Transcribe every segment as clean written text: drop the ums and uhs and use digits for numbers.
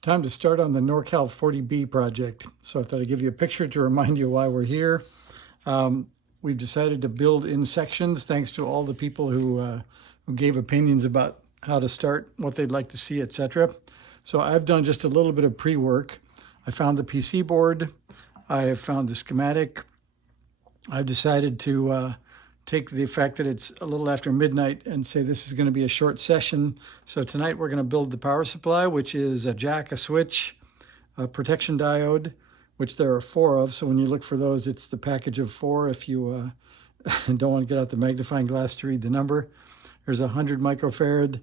Time to start on the NorCal 40B project. So I thought I'd give you a picture to remind you why we're here. We've decided to build in sections thanks to all the people who gave opinions about how to start, what they'd like to see, etc. So I've done just a little bit of pre-work. I found the PC board. I have found the schematic. I've decided to take the fact that it's a little after midnight and say this is going to be a short session. So tonight we're going to build the power supply, which is a jack, a switch, a protection diode, which there are 4 of. So when you look for those, it's the package of 4 if you don't want to get out the magnifying glass to read the number. There's 100 microfarad.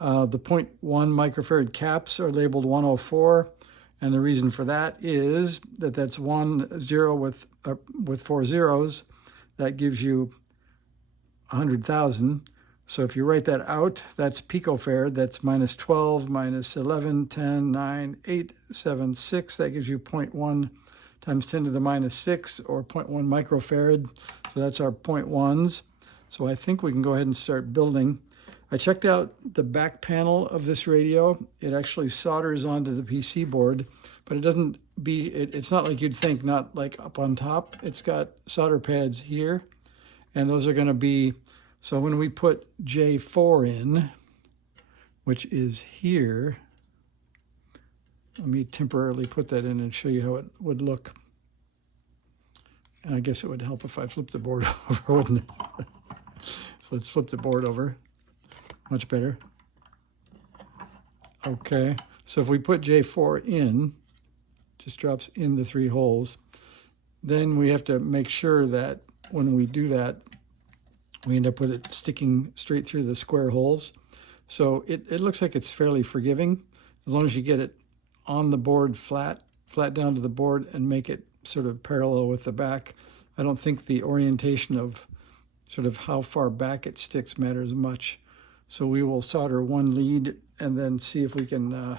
The 0.1 microfarad caps are labeled 104. And the reason for that is that that's 1 0 with 4 zeros. That gives you 100,000. So if you write that out, that's picofarad. That's minus 12, minus 11, 10, 9, 8, 7, 6. That gives you 0.1 times 10 to the minus 6, or 0.1 microfarad. So that's our 0.1s. So I think we can go ahead and start building. I checked out the back panel of this radio. It actually solders onto the PC board, but it's not like you'd think, not like up on top. It's got solder pads here. And those are going to be, so when we put J4 in, which is here, let me temporarily put that in and show you how it would look. And I guess it would help if I flip the board over, wouldn't it? So let's flip the board over. Much better. Okay, so if we put J4 in, just drops in the 3 holes, then we have to make sure that when we do that, we end up with it sticking straight through the square holes. So it looks like it's fairly forgiving, as long as you get it on the board flat down to the board and make it sort of parallel with the back. I don't think the orientation of sort of how far back it sticks matters much. So we will solder 1 lead and then see if we can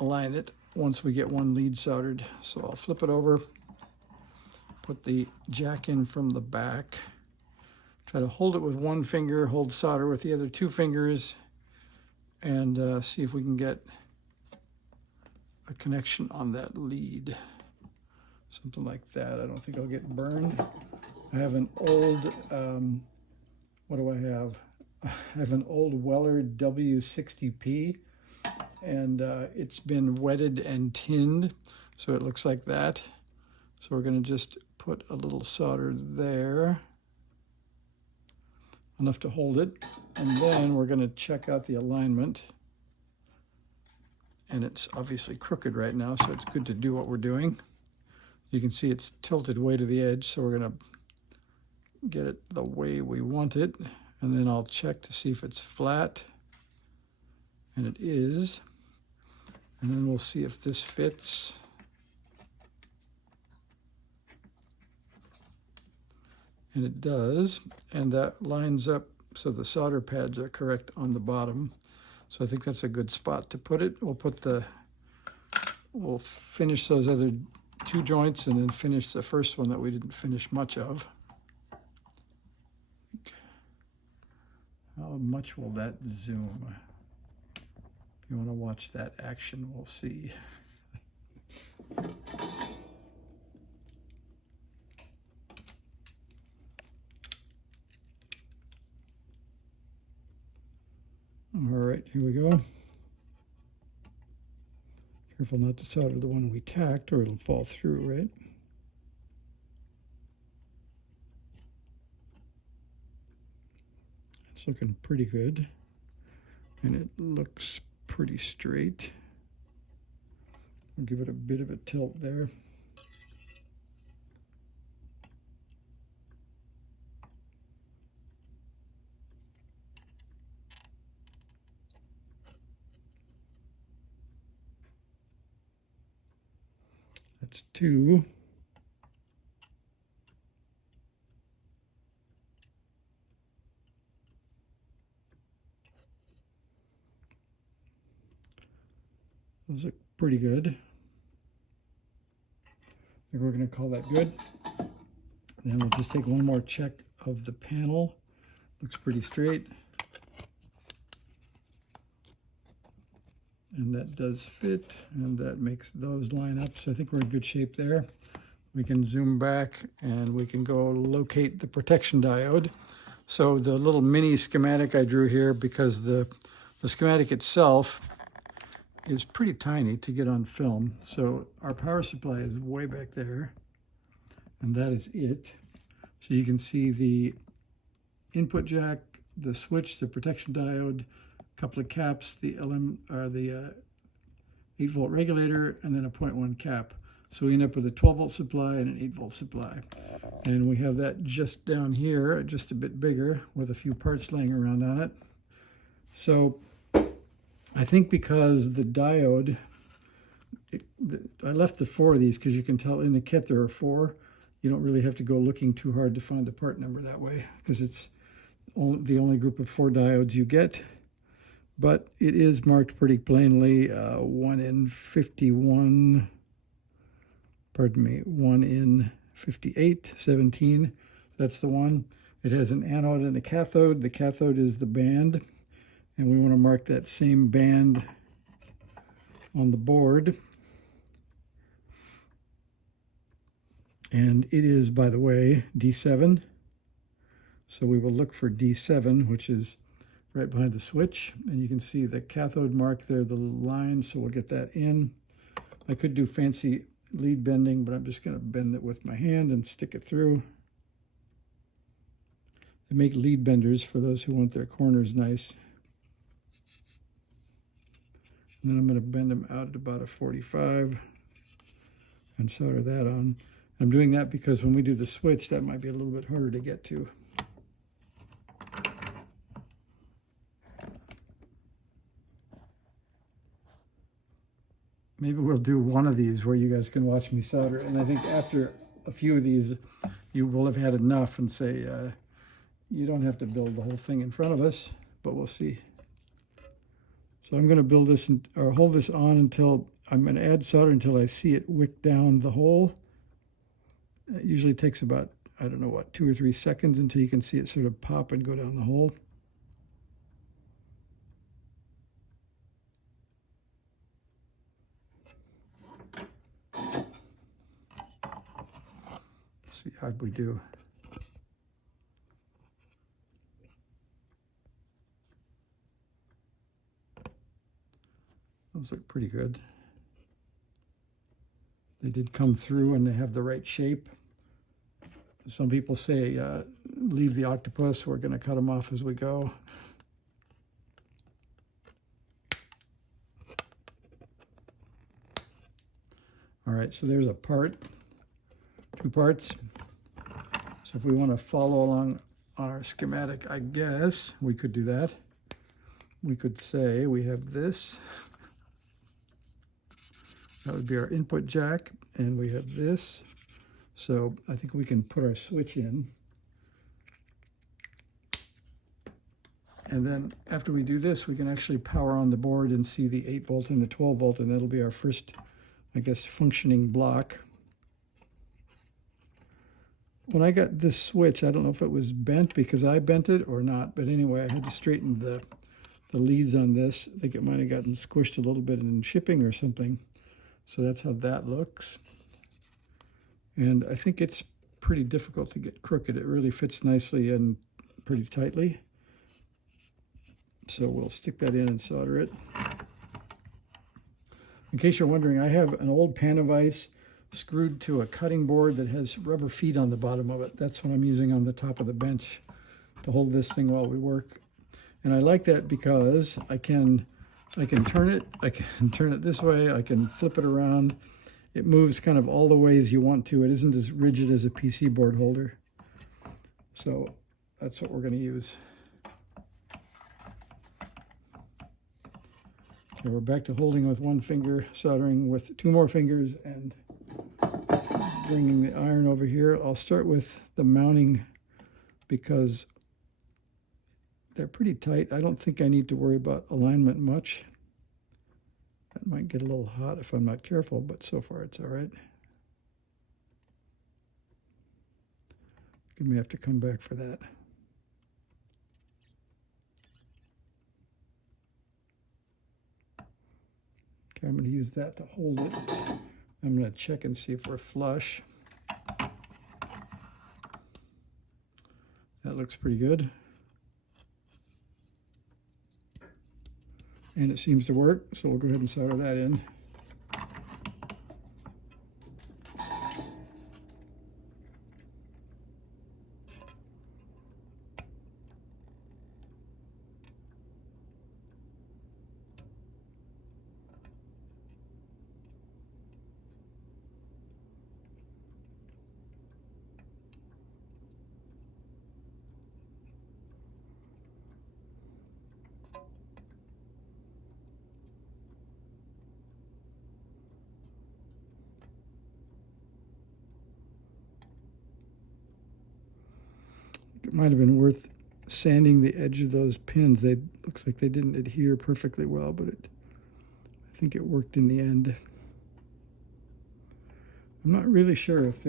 align it once we get 1 lead soldered. So I'll flip it over, put the jack in from the back, try to hold it with 1 finger, hold solder with the other 2 fingers, and see if we can get a connection on that lead. Something like that. I don't think I'll get burned. I have an old, what do I have? I have an old Weller W60P, and it's been wetted and tinned, so it looks like that. So we're going to just put a little solder there, enough to hold it, and then we're going to check out the alignment. And it's obviously crooked right now, so it's good to do what we're doing. You can see it's tilted way to the edge, so we're going to get it the way we want it, and then I'll check to see if it's flat, and it is, and then we'll see if this fits. And it does, and that lines up so the solder pads are correct on the bottom. So I think that's a good spot to put it. We'll finish those other 2 joints and then finish the first one that we didn't finish much of. How much will that zoom? If you want to watch that action, we'll see. All right, here we go. Careful not to solder the one we tacked or it'll fall through, right? It's looking pretty good, and it looks pretty straight. I'll give it a bit of a tilt there. That's 2. Those look pretty good. I think we're going to call that good. And then we'll just take one more check of the panel. Looks pretty straight. And that does fit, and that makes those line up. So I think we're in good shape there. We can zoom back and we can go locate the protection diode. So the little mini schematic I drew here, because the schematic itself is pretty tiny to get on film. So our power supply is way back there, and that is it. So you can see the input jack, the switch, the protection diode, a couple of caps, the 8-volt regulator, and then a 0.1 cap. So we end up with a 12-volt supply and an 8-volt supply. And we have that just down here, just a bit bigger, with a few parts laying around on it. So I think because the diode, I left the 4 of these because you can tell in the kit there are 4. You don't really have to go looking too hard to find the part number that way, because it's the only group of 4 diodes you get. But it is marked pretty plainly, 1 in 51, pardon me, 1 in 58, 17, that's the one. It has an anode and a cathode. The cathode is the band, and we want to mark that same band on the board. And it is, by the way, D7. So we will look for D7, which is right behind the switch. And you can see the cathode mark there, the line, so we'll get that in. I could do fancy lead bending, but I'm just going to bend it with my hand and stick it through. They make lead benders for those who want their corners nice. And then I'm going to bend them out at about a 45 and solder that on. I'm doing that because when we do the switch, that might be a little bit harder to get to. Maybe we'll do one of these where you guys can watch me solder. And I think after a few of these, you will have had enough and say, you don't have to build the whole thing in front of us, but we'll see. So I'm going to build this or hold this on until I'm going to add solder until I see it wick down the hole. It usually takes about, I don't know what, 2 or 3 seconds until you can see it sort of pop and go down the hole. Let's see how we do. Those look pretty good. They did come through and they have the right shape. Some people say, leave the octopus, we're going to cut them off as we go. All right, so there's a part, 2 parts. So if we want to follow along on our schematic, I guess we could do that. We could say we have this. That would be our input jack, and we have this. So I think we can put our switch in. And then after we do this, we can actually power on the board and see the 8-volt and the 12-volt, and that'll be our first, I guess, functioning block. When I got this switch, I don't know if it was bent because I bent it or not, but anyway, I had to straighten the leads on this. I think it might have gotten squished a little bit in shipping or something. So that's how that looks. And I think it's pretty difficult to get crooked. It really fits nicely and pretty tightly. So we'll stick that in and solder it. In case you're wondering, I have an old pan of ice screwed to a cutting board that has rubber feet on the bottom of it. That's what I'm using on the top of the bench to hold this thing while we work. And I like that because I can turn it. I can turn it this way. I can flip it around. It moves kind of all the ways you want to. It isn't as rigid as a PC board holder. So that's what we're going to use. Okay, we're back to holding with 1 finger, soldering with 2 more fingers, and bringing the iron over here. I'll start with the mounting because they're pretty tight. I don't think I need to worry about alignment much. That might get a little hot if I'm not careful, but so far it's all right. You may have to come back for that. Okay, I'm going to use that to hold it. I'm going to check and see if we're flush. That looks pretty good. And it seems to work, so we'll go ahead and solder that in. It might have been worth sanding the edge of those pins. They looks like they didn't adhere perfectly well, but I think it worked in the end. I'm not really sure if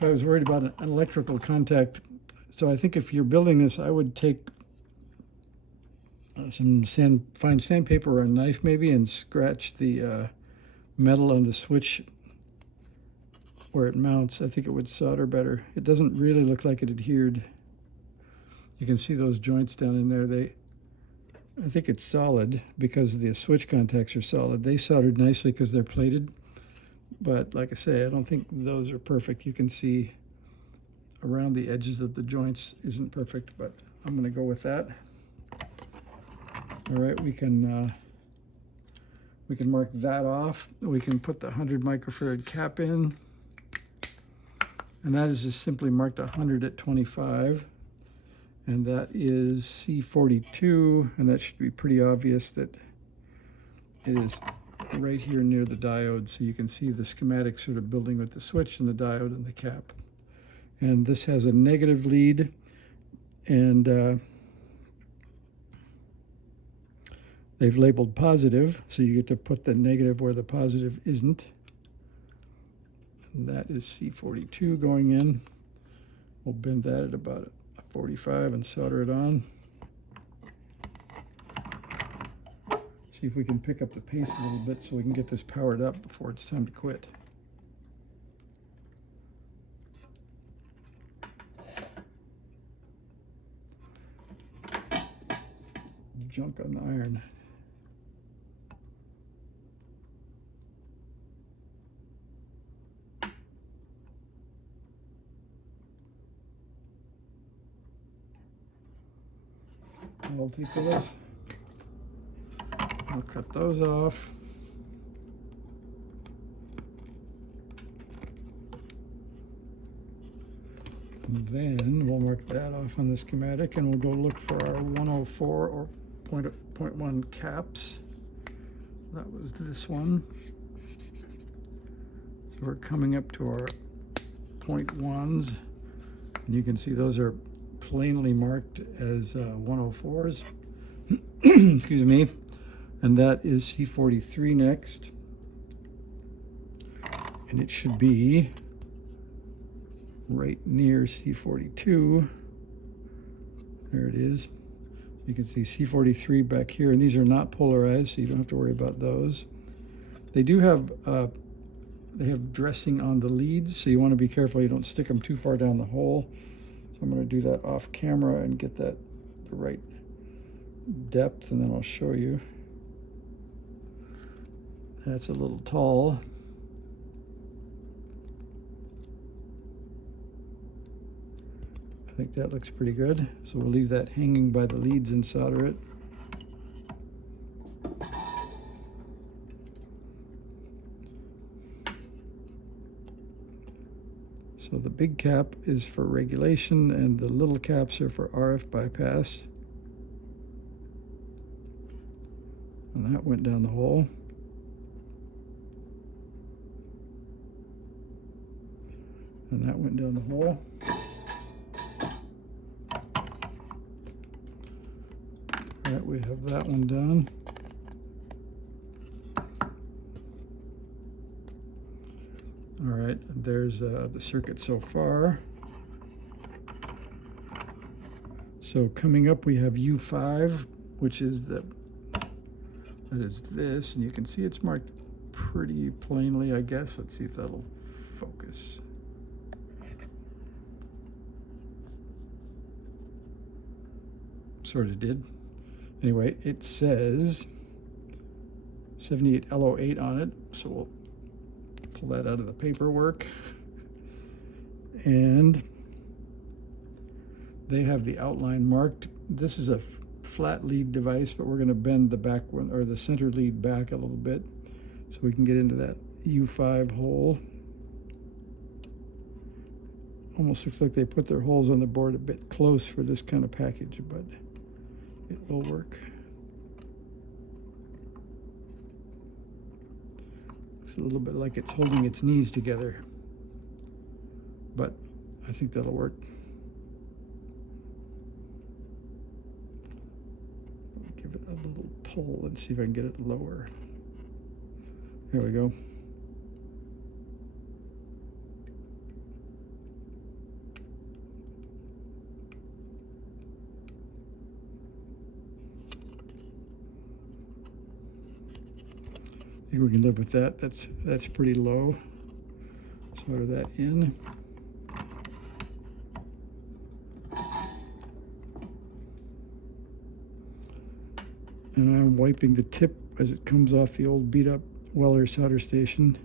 I was worried about an electrical contact. So I think if you're building this, I would take some fine sandpaper or a knife maybe and scratch the metal on the switch where it mounts. I think it would solder better. It doesn't really look like it adhered. You can see those joints down in there. I think it's solid because the switch contacts are solid. They soldered nicely because they're plated. But like I say, I don't think those are perfect. You can see around the edges of the joints isn't perfect, but I'm going to go with that. All right, we can mark that off. We can put the 100 microfarad cap in. And that is just simply marked 100 at 25. And that is C42, and that should be pretty obvious that it is right here near the diode. So you can see the schematic sort of building with the switch and the diode and the cap. And this has a negative lead, and they've labeled positive, so you get to put the negative where the positive isn't. And that is C42 going in. We'll bend that at about 45 and solder it on. See if we can pick up the pace a little bit so we can get this powered up before it's time to quit. Junk on the iron. I'll take those. I'll cut those off. And then we'll mark that off on the schematic, and we'll go look for our 104 or 0.1 caps. That was this one. So we're coming up to our 0.1s, and you can see those are plainly marked as 104s. Excuse me. And that is C43 next. And it should be right near C42. There it is. You can see C43 back here, and these are not polarized, so you don't have to worry about those. They do have dressing on the leads, so you want to be careful you don't stick them too far down the hole. So I'm going to do that off camera and get that the right depth, and then I'll show you. That's a little tall. I think that looks pretty good. So we'll leave that hanging by the leads and solder it. So the big cap is for regulation, and the little caps are for RF bypass. And that went down the hole. And that went down the hole. All right, we have that one done. All right, there's the circuit so far. So coming up, we have U5, which is that is this, and you can see it's marked pretty plainly, I guess. Let's see if that'll focus. Sort of did. Anyway, it says 78L08 on it, so we'll pull that out of the paperwork. And they have the outline marked. This is a flat lead device, but we're going to bend the back one, or the center lead back a little bit so we can get into that U5 hole. Almost looks like they put their holes on the board a bit close for this kind of package, but it will work. Looks a little bit like it's holding its knees together, but I think that'll work. I'll give it a little pull and see if I can get it lower. There we go. I think we can live with that. That's pretty low. Solder that in. And I'm wiping the tip as it comes off the old beat up Weller solder station.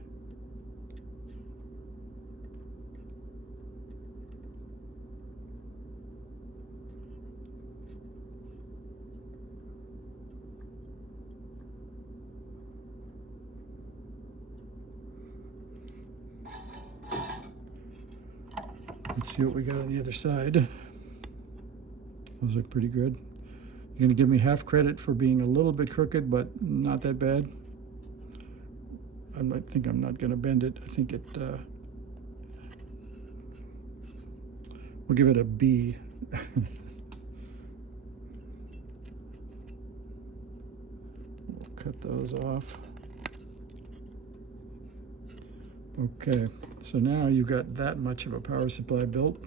Let's see what we got on the other side. Those look pretty good. You're going to give me half credit for being a little bit crooked, but not that bad. I think I'm not going to bend it. I think it, we'll give it a B. We'll cut those off. Okay, so now you've got that much of a power supply built.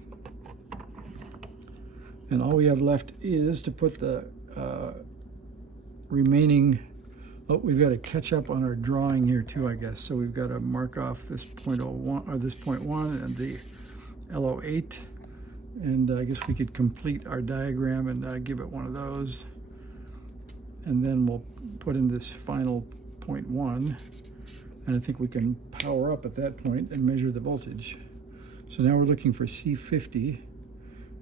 And all we have left is to put the remaining, oh, we've got to catch up on our drawing here too, I guess. So we've got to mark off this 0.01 or this 0.1 and the L08. And I guess we could complete our diagram and give it one of those. And then we'll put in this final 0.1. And I think we can power up at that point and measure the voltage. So now we're looking for C50.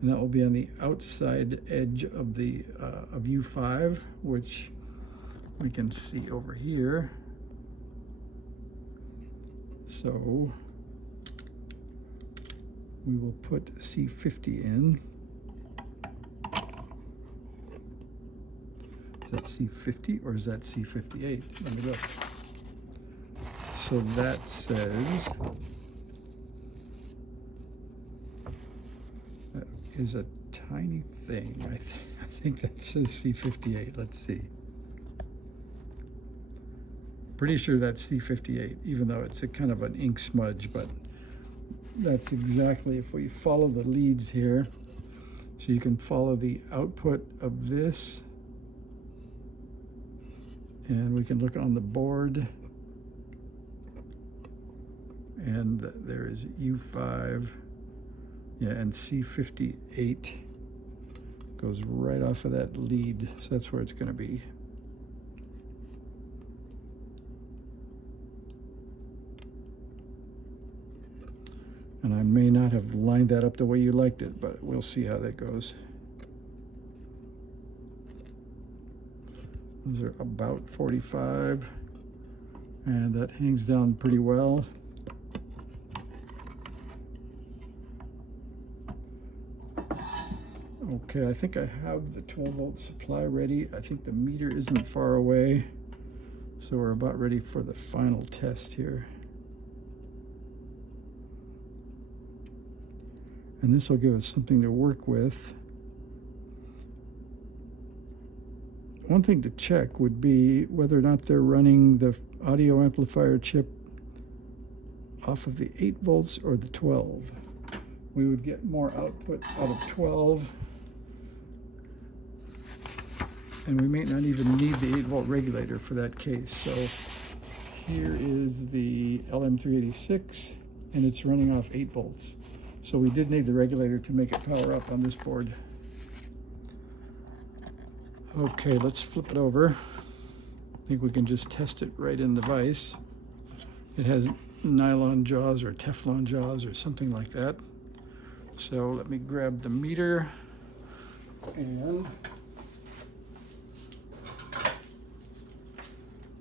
And that will be on the outside edge of the of U5, which we can see over here. So we will put C50 in. Is that C50 or is that C58? Let me look. So that says, that is a tiny thing. I think that says C58. Let's see. Pretty sure that's C58, even though it's a kind of an ink smudge, but that's exactly, if we follow the leads here, so you can follow the output of this, and we can look on the board, and there is U5, yeah, and C58 goes right off of that lead, so that's where it's going to be. And I may not have lined that up the way you liked it, but we'll see how that goes. Those are about 45, and that hangs down pretty well. Okay, I think I have the 12-volt supply ready. I think the meter isn't far away, so we're about ready for the final test here. And this will give us something to work with. One thing to check would be whether or not they're running the audio amplifier chip off of the 8 volts or the 12. We would get more output out of 12. And we may not even need the 8-volt regulator for that case. So here is the LM386, and it's running off 8 volts. So we did need the regulator to make it power up on this board. Okay, let's flip it over. I think we can just test it right in the vise. It has nylon jaws or Teflon jaws or something like that. So let me grab the meter, and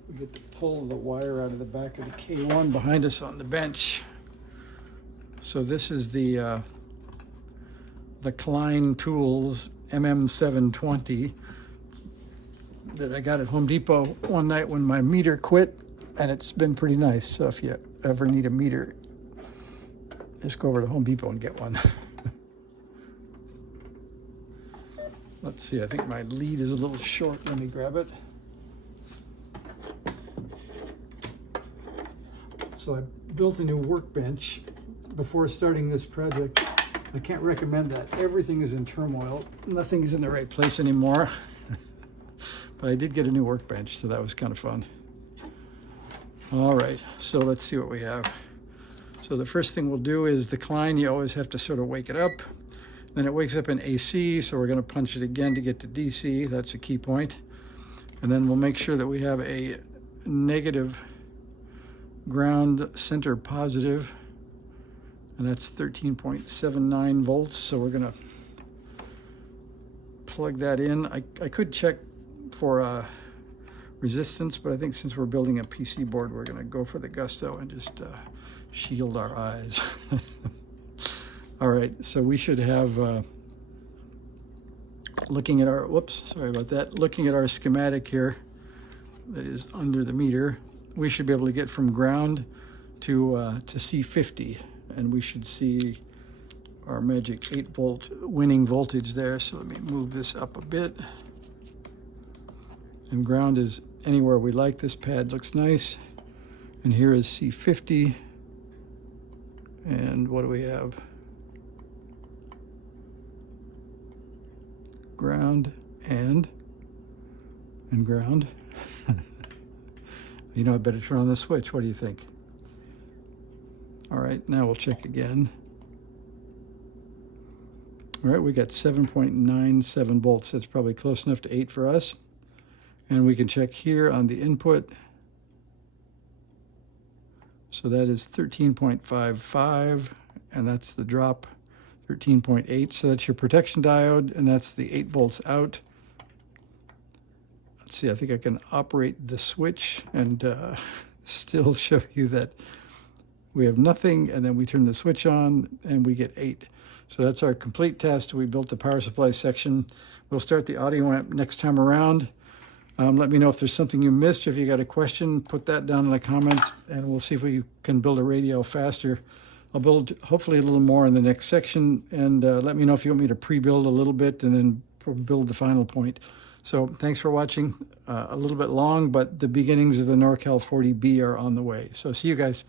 we get to pull the wire out of the back of the K1 behind us on the bench. So this is the Klein Tools MM720 that I got at Home Depot one night when my meter quit, and it's been pretty nice. So if you ever need a meter, just go over to Home Depot and get one. Let's see, I think my lead is a little short. Let me grab it. So I built a new workbench before starting this project. I can't recommend that. Everything is in turmoil. Nothing is in the right place anymore. But I did get a new workbench, so that was kind of fun. All right, so let's see what we have. So the first thing we'll do is the Klein, you always have to sort of wake it up. Then it wakes up in AC, so we're going to punch it again to get to DC. That's a key point. And then we'll make sure that we have a negative ground center positive, and that's 13.79 volts. So we're going to plug that in. I could check for resistance, but I think since we're building a PC board, we're going to go for the gusto and just shield our eyes. All right, so we should have, looking at our, whoops, sorry about that, looking at our schematic here that is under the meter, we should be able to get from ground to C50, and we should see our magic 8-volt winning voltage there. So let me move this up a bit. And ground is anywhere we like. This pad looks nice. And here is C50. And what do we have? Ground and ground. You know, I better turn on the switch. What do you think? All right, now we'll check again. All right, we got 7.97 volts. That's probably close enough to 8 for us. And we can check here on the input. So that is 13.55, and that's the drop, 13.8. So that's your protection diode, and that's the 8 volts out. Let's see, I think I can operate the switch and still show you that we have nothing, and then we turn the switch on and we get 8. So that's our complete test. We built the power supply section. We'll start the audio amp next time around. Let me know if there's something you missed. If you got a question, put that down in the comments, and we'll see if we can build a radio faster. I'll build hopefully a little more in the next section, and let me know if you want me to pre-build a little bit and then build the final point. So thanks for watching. A little bit long, but the beginnings of the NorCal 40B are on the way. So see you guys.